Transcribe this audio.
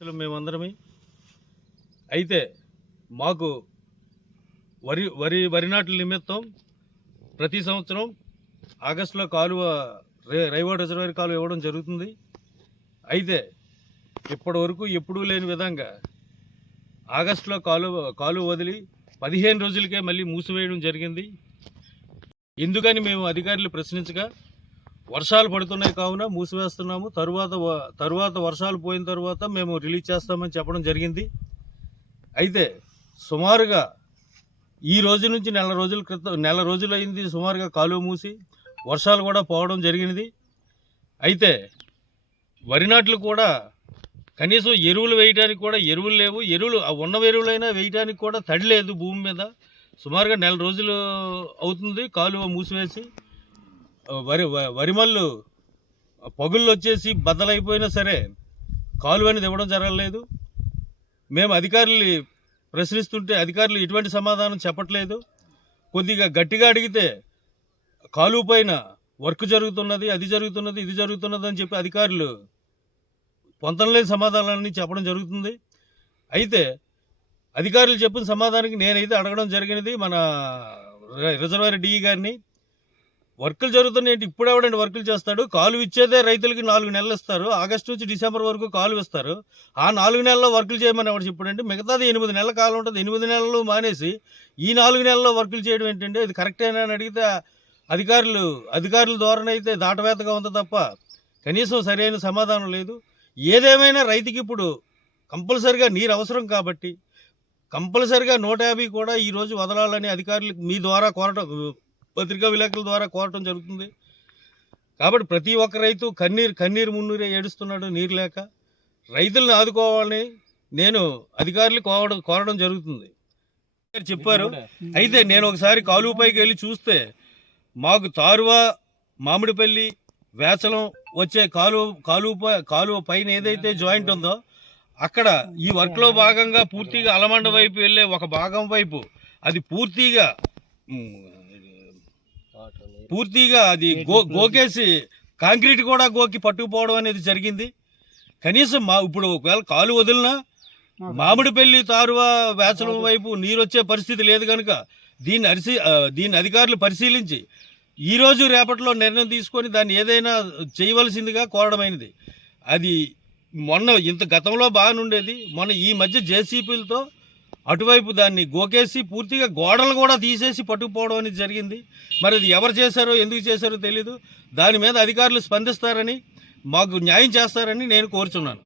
మేమందరమే. అయితే మాకు వరి వరి వరి నాట్ల నిమిత్తం ప్రతి సంవత్సరం ఆగస్టులో కాలువ రే రైవాడ్ రిజర్వాయర్ కాలువ ఇవ్వడం జరుగుతుంది. అయితే ఇప్పటి వరకు ఎప్పుడూ లేని విధంగా ఆగస్టులో కాలువ కాలువ వదిలి పదిహేను రోజులకే మళ్ళీ మూసివేయడం జరిగింది. ఎందుకని మేము అధికారులు ప్రశ్నించగా వర్షాలు పడుతున్నాయి కావున మూసివేస్తున్నాము. తరువాత తరువాత వర్షాలు పోయిన తర్వాత మేము రిలీజ్ చేస్తామని చెప్పడం జరిగింది. అయితే సుమారుగా ఈ రోజు నుంచి నెల రోజుల క్రితం నెల రోజులైంది సుమారుగా కాలువ మూసి వర్షాలు కూడా పోవడం జరిగినది. అయితే వరి నాట్లు కూడా కనీసం ఎరువులు వేయడానికి కూడా ఎరువులు లేవు. ఎరువులు ఉన్న ఎరువులైనా వేయడానికి కూడా తడి లేదు భూమి మీద. సుమారుగా నెల రోజులు అవుతుంది కాలువ మూసివేసి. వరి వరిమల్లు పగుళ్ళు వచ్చేసి బద్దలైపోయినా సరే కాలువ అనేది ఇవ్వడం జరగలేదు. మేము అధికారులు ప్రశ్నిస్తుంటే అధికారులు ఎటువంటి సమాధానం చెప్పట్లేదు. కొద్దిగా గట్టిగా అడిగితే కాలువ పైన వర్క్ జరుగుతున్నది అది జరుగుతున్నది ఇది జరుగుతున్నది అని చెప్పి అధికారులు పొంతనలేని సమాధానాన్ని చెప్పడం జరుగుతుంది. అయితే అధికారులు చెప్పిన సమాధానానికి నేనైతే అడగడం జరిగినది మన రి- రిజర్వాయర్ డిఈ గారిని. వర్కులు జరుగుతున్నాయి ఏంటి ఇప్పుడు ఎవడండి వర్కులు చేస్తాడు? కాలు ఇచ్చేదే రైతులకి నాలుగు నెలలు ఇస్తారు. ఆగస్టు నుంచి డిసెంబర్ వరకు కాలు ఇస్తారు ఆ నాలుగు నెలల్లో వర్కులు చేయమని ఎవరు చెప్పడండి మిగతాది ఎనిమిది నెలల కాలం ఉంటుంది. ఎనిమిది నెలలు మానేసి ఈ నాలుగు నెలల్లో వర్కులు చేయడం ఏంటంటే ఇది కరెక్టేనా అని అడిగితే అధికారులు అధికారుల ద్వారా అయితే దాటవేతగా ఉంది తప్ప కనీసం సరైన సమాధానం లేదు. ఏదేమైనా రైతుకి ఇప్పుడు కంపల్సరిగా నీరు అవసరం కాబట్టి కంపల్సరిగా నూట యాభై కూడా ఈరోజు వదలాలని అధికారులు మీ ద్వారా కోరటం పత్రికా విలేకరుల ద్వారా కోరటం జరుగుతుంది. కాబట్టి ప్రతి ఒక్క రైతు కన్నీరు కన్నీరు మున్నీరే ఏడుస్తున్నాడు నీరు లేక రైతులను ఆదుకోవాలని నేను అధికారులు కోవడం కోరడం జరుగుతుంది. చెప్పారు అయితే నేను ఒకసారి కాలువ పైకి వెళ్ళి చూస్తే మాకు తారువా మామిడిపల్లి వేచలం వచ్చే కాలువ కాలువ కాలువ పైన ఏదైతే జాయింట్ ఉందో అక్కడ ఈ వర్క్లో భాగంగా పూర్తిగా అలమండ వైపు వెళ్ళే ఒక భాగం వైపు అది పూర్తిగా పూర్తిగా అది గో గోకేసి కాంక్రీట్ కూడా గోకి పట్టుకుపోవడం అనేది జరిగింది. కనీసం మా ఇప్పుడు ఒకవేళ కాలు వదిలినా మామిడిపల్లి తారువా వేచలం వైపు నీరు వచ్చే పరిస్థితి లేదు కనుక దీన్ని అరిసి దీన్ని అధికారులు పరిశీలించి ఈ రోజు రేపట్లో నిర్ణయం తీసుకొని దాన్ని ఏదైనా చేయవలసిందిగా కోరడమైనది. అది మొన్న ఇంత గతంలో బాగానుండేది మొన్న ఈ మధ్య జేసీపీలతో అటువైపు దాన్ని గోకేసి పూర్తిగా గోడలు కూడా తీసేసి పట్టుకుపోవడం అనేది జరిగింది. మరి అది ఎవరు చేశారో ఎందుకు చేశారో తెలీదు. దాని మీద అధికారులు స్పందిస్తారని మాకు న్యాయం చేస్తారని నేను కోరుచున్నాను.